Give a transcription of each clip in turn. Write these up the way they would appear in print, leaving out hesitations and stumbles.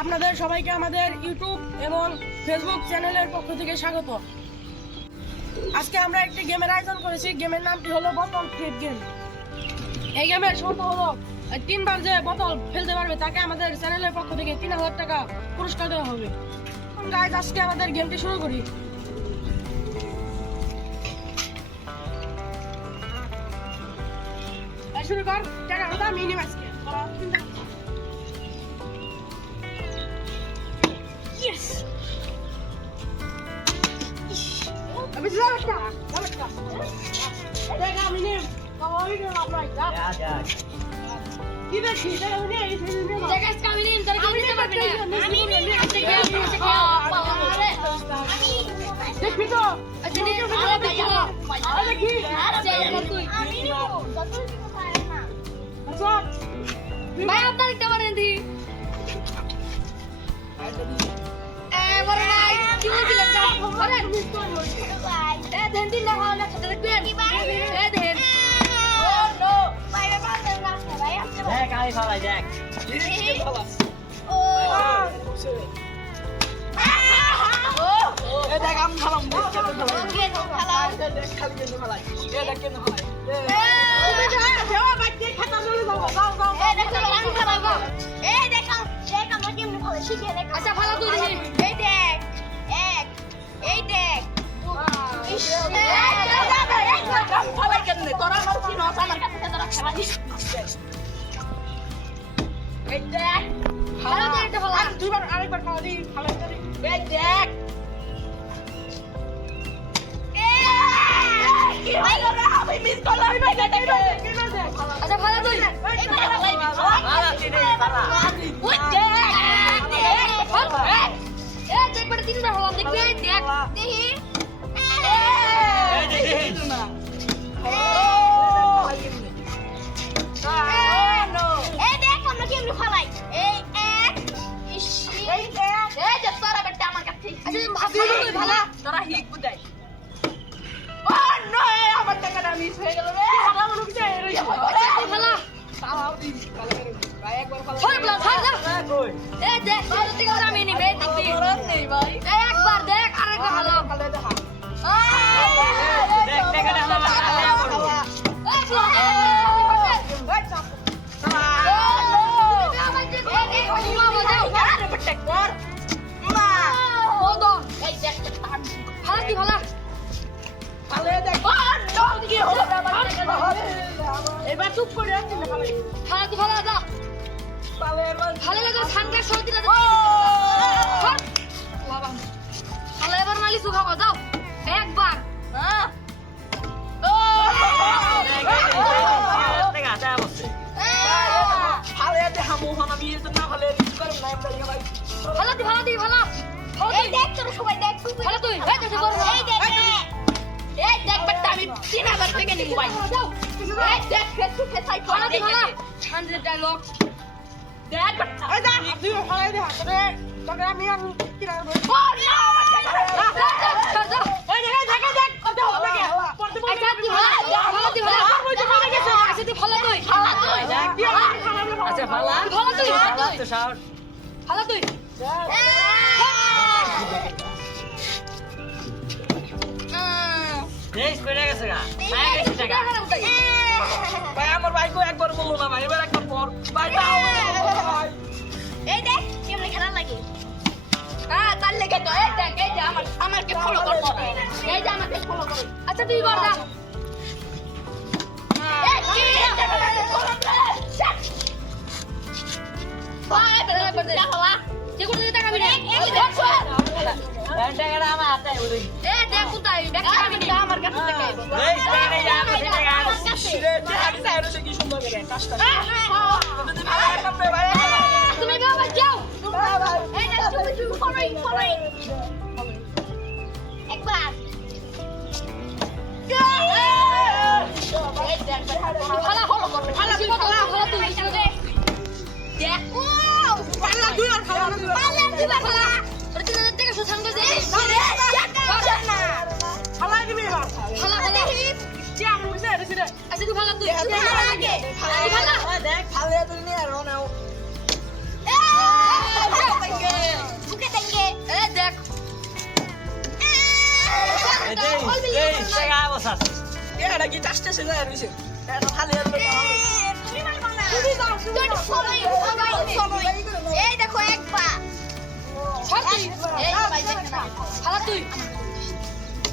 আপনাদের সবাইকে আমাদের ইউটিউব এবং ফেসবুক চ্যানেলের পক্ষ থেকে স্বাগত। আজকে আমরা একটি গেমের আয়োজন করেছি। গেমের নামটি হলো বোতল ফ্লিপ গেম। এই গেমের শর্ত হলো 3 বার যে বোতল ফেলতে পারবে তাকে আমাদের চ্যানেলের পক্ষ থেকে 3000 টাকা পুরস্কার দেওয়া হবে। গাইস, আজকে আমাদের গেমটি শুরু করি। শুরু কর, টাকা হতো মিনিমাম আজকে। Yes! Abi zaten. Dega minim. Kawai na apply ka. Ya. Kita kita ini ini. Dega kaminim dari kami na পারবে না। আমি আজকে আমি দেখো আচ্ছা নে ভালো দেখো। আরে কি আচ্ছা তুই আমি আচ্ছা ভাই আপনার একটা মারেন দি বড় ভাই কি বলছিলেন বলেন এ দেন দিন না হলে খেতে দেখবেন এ দেন ও নো ভাই বাবা না ভাই আসছে দেখ আই ফালাই দেখ ও এ দেখ আম খালাম ওকে খালা দেখ খালি কেন খালাই এ দেখ কেন খালাই তুমি যা দেওয়া বাকি খাতা চলে যাও যাও এ দেখো আমি খাবো এ দেখো দেখ আমার কেমন ভালো শিখে দেখ আচ্ছা ভালো তুই এই দেখ এক এই দেখ খালাই কেন তোরা আমার কি নস আমার কাছে তোরা খালা দিস এই দেখ ভালো তো একটা ভালো দুইবার আরেকবার খাওয়া দিই খালাই করি এই দেখ কি হলো রে আমি মিস করলাম ভাই গাটাই রে কি করছে আচ্ছা ভালো তুই এইবার খালাই পালা তিনে পালা ওই দেখ এ দেখ বড় তিনটা হলো দেখবি দেখ দেখি এই দেখি না এই দেখ আমরা কেমনে ফালাই এই এক এই এক এই যে তোরা বেটা আমার কাছে আচ্ছা ভাবি তুই ভালো তোরা হিক বুদাই ও নো আমার টাকাটা মিস হয়ে গেল রে খালা মনে কিছু এর আচ্ছা তুই ভালো তাও দিন কালে ভাই একবার খালা হয় বলা ছাড় যা কই এই দেখ তোর থেকে আমি নিবে দেখবি তোর নেই ভাই এই একবার দেখ আরেকবার ভালো খালে দেখা দেখ দেখ এটা আমার কাছে পড়ো এই এবার চুপ করে আছি না খালাই ভালো যা পালে এবার ভালো লাগে ঠান্ডা সর্দি না বাবা ভালো এবার মালি সুখাবো যাও একবার হ্যাঁ ও দেখ আটা বসে খালে এতে হামু হাম আমি এত না খালে রিস্ক করে না এমন ভাই ভালো দি ভালো এই দেখ তোরা সবাই দেখ তুই ভালো তুই এই দেখ এই দেখ বাচ্চা আমি 3000 টাকা নিব ভাই এই দেখ ফেসবুক ফেসাই ভালো দি ভালো ঠান্ডা ডায়লগ দেখ বাচ্চা এই দা তুই খালাই দে হাতে তোকে আমি আর কি রাখবো ও না এই দেখ কত হবে কি পড়তে পড়তে আচ্ছা তুই ভালো দি ভালো আচ্ছা তুই ভালো তুই আচ্ছা ফালা ভালো তুই তো শাউট ভালো তুই দেখ কইরা গেছে গা আয় গেছে টাকা ভাই আমার ভাই কো একবার বললো না ভাই এবার একটা পর ভাই দাও ভাই এই দেখ কেমন খেলা লাগে তার লেগে তো এই দেখ এই যে আমাকে ফলো কর এই যে আমাকে ফলো কর আচ্ছা তুই কর যা এই কি ভাই বেলা করে যা হওয়া যে কোন দিকে তাকাবি না এই টাকাটা আমার হাতে ওই এই দেখ কোথায় ব্যাগ তাকাবি না আমার কাছে থেকে এই টাকাটা যা আমার টাকা রে আমি সাইরো সে কি সুন্দর করে কাজটা ভাই তুমি বাবা যাও ভাই এই দেখ তুমি ফলোইং একবার এই দেখ ভালো ফলো করবে ভালো তুই দেখো পাল্লা দুই আর খাওয়া না পালে দিবা ভালো তোর 3000 টাকা সুসান করে দে খালাই দিবি এবার ভালো যে আমি বুঝে রে আচ্ছা তুই ভালো তুই ভালো দেখ খালে তুই নিয়ে আর নাও এই এটা কি টাসতেছে না রইছে এটা খালি আর তুমি মারবা না তুমি দাও সবাই এই দেখো একবার ছাড়তি এই ভাই দেখেন না খালা তুই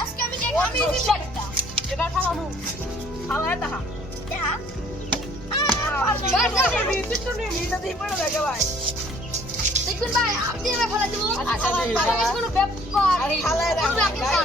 আজকে আমি দেখি আমি জিতটা এবার ফালাবো খালা দেখা দেখা দেখুন ভাই আপনি এবার ফেলা দিব আচ্ছা, ঠিক আছে। আমার কোনো ব্যাপার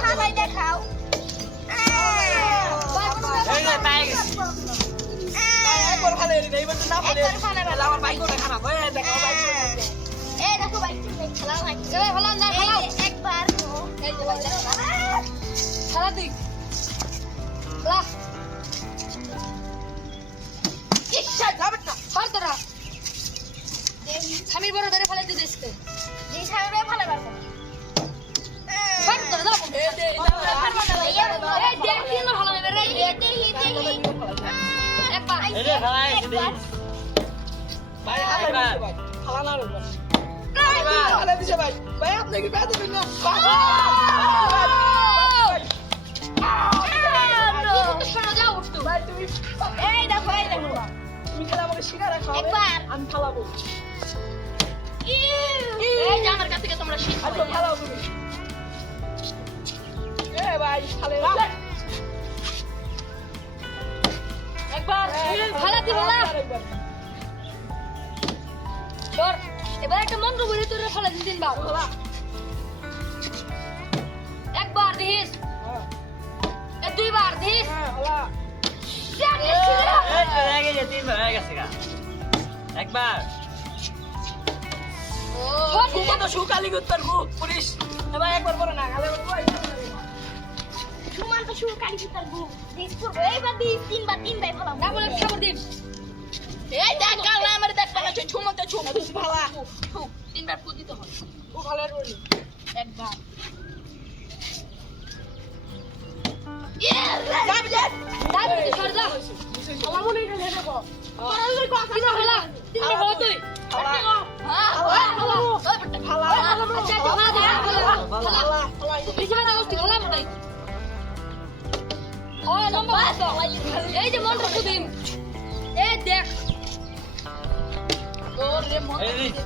খালাই দেখাও এই যে পাই গেছি একবার খালি এইবার না খালি একবার খালি তাহলে আমার বাইক ওটা খারাপ হয়ে দেখো বাইক এই দেখো ভাই খেলা ভাই এবার ফালান না ফালাও একবার এই যে ভাই দেখো খালা তুই লা ইচ্ছা ছাড় তোরা স্বামীর বড় ধরে ফেলাইতে দিসতে এই সামনে ভালো পারবো ছাড় তোরা দাও এই দেখ কি না ভালো হবে রে একবার এই যে খালা এসে ভাই খালা ভাই খালা না রইবা খালা দিছে ভাই ভাই আপনি কি বেদ দিবেন না ভাই তুমি এই দেখো তুমি খেলা আমাকে শিখা রাখো একবার। আমি খেলাবো এই যে আমার কাছ থেকে তোমরা শিখো আচ্ছা খেলাও তুমি এ ভাই খালে একবার ফালাতি ফালা সর এবার একটা মন্ত্র বলে তোরা ফেলা দিন তিনবার একবার দিস দুইবার দিস এই তো হয়ে গেছে তিনবার হয়ে গেছে গা একবার ঘুমো তো সুকালি গুত্তর গু পুলিশ ভাই একবার বড় না খালে সুমান তো শুরু কালি তার গু দিস করবো এইবার দিস তিনবার ভালো না বলে খাবার দিন এই দেখ গাল আমার দেখ পালা ছুমন তো ছুম তুমি ভালা তিনবার ফুল দিতে হয় ও খালে বলি একবার তাই তুই সর যা আমার মনে এটা লেগে গো কি না হলা তিনবার হলো তুই আচ্ছা ভালো বেশি ভালো করছিস হলা মনে হয় লম্বা এই যে মন্ত্র সুদিন এই দেখ এই যে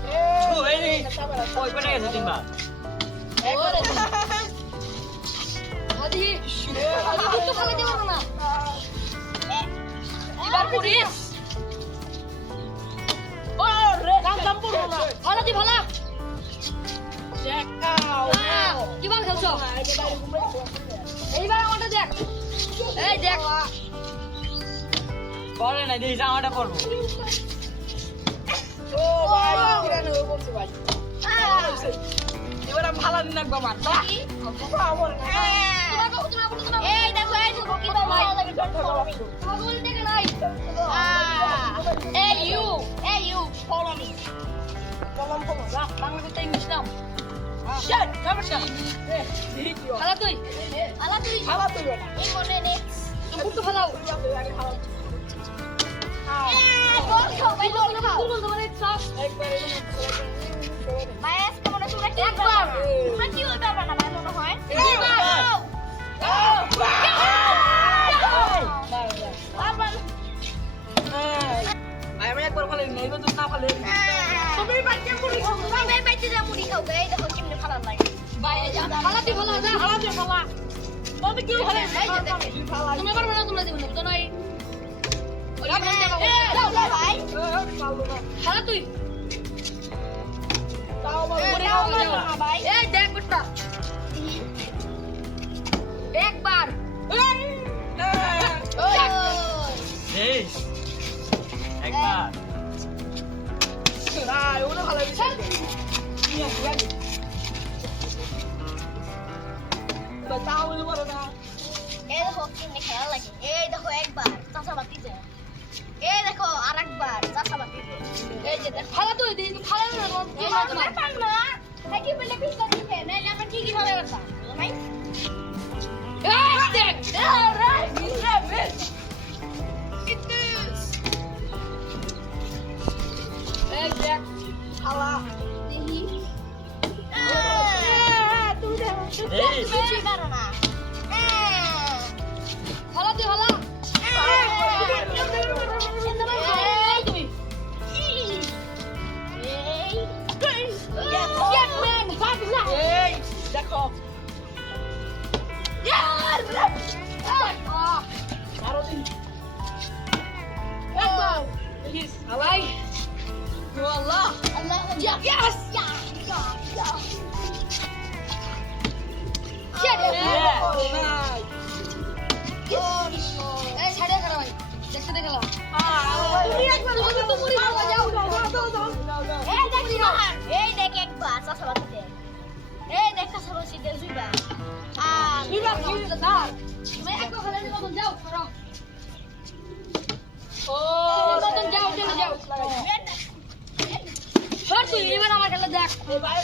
এই যে ওই পড়ে গেছে তিনবার আদি আদি তো খালি দেব না এবার করিস ও রে কাম করো না ভালো দি ভালো কি বল খেলছো এইবার আমাদের দেখ এই দেখ পরে না দিই জামাটা পরবো ও ভাই কিরানে হয়ে বলছে ভাই এবার আমি ভালো দিন একবার মার আমার এই দেখো কি বাবা তোমাকে বলতে দেখে নাই এই ইউ follow me কলম কলম বাংলাদেশে ইংলিশ নাম শিট যাবে না খালা তুই আলা তুই খালা তুই না এই মনে নেক্সট তুমি তো ফেলাও বল খাও ভাই বল খাও তুমি তোমার এক সাপ একবারে মায়েস কেমন তোমরা কি একবার তোমরা কি হইতে পারবে না ভাই মনে হয় আমি একবার ফেলে নেই তো না ফেলে তুমি বাইতে মুড়ি খাও তুমি বাইতে যা মুড়ি খাও এই দেখো কেমনে খারাপ লাগে ভাই যা খালা তুই ফেলাও যা খালা তুই ফেলা তুমি কি ফেলে এই যে দেখো তুমি পারবে না তোমরা দেব না তো নাই ভাই খালা তুই ভাই এই দেখ বেটা একবার এই একবার এই দেখো কেমনে খেলা লাগে এই দেখো একবার চাষাবাতি যায় এই দেখো আরেকবার চাষাবাতি যায় এই যে দেখো খালা তুই দিন খালা না কি না তোমার পারলো না কি বলে পিছন দিতে নাইলে আমরা কি ভাবে করতাম ভাই এই দেখ এই দেখ এই তুমি পারো না খালা তুই খালা এই দেখো আরো দিন আলাই ও আল্লাহ Yes! এই ছাড়ে খেলা ভাই দেখতে দেখে লাও তুমি একবার বলো তো মুড়ি খাওয়া যাও এই দেখ বিহান এই দেখ একবার চাচা বাতি দে এই দেখ চাচা বাতি দে জুইবা বিবা কি দাও তুমি একবার খেলা নিয়ে মতন যাও করো ও মতন যাও চলে যাও সর তুই এবার আমার খেলা দেখ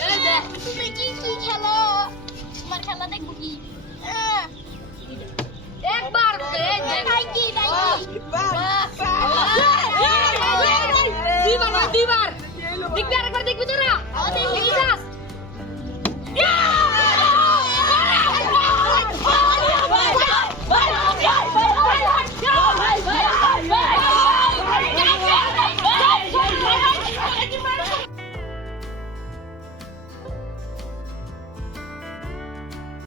এই দেখ তুমি কি কি খেলো তোমার খেলা দেখব কি একবার এই দেখ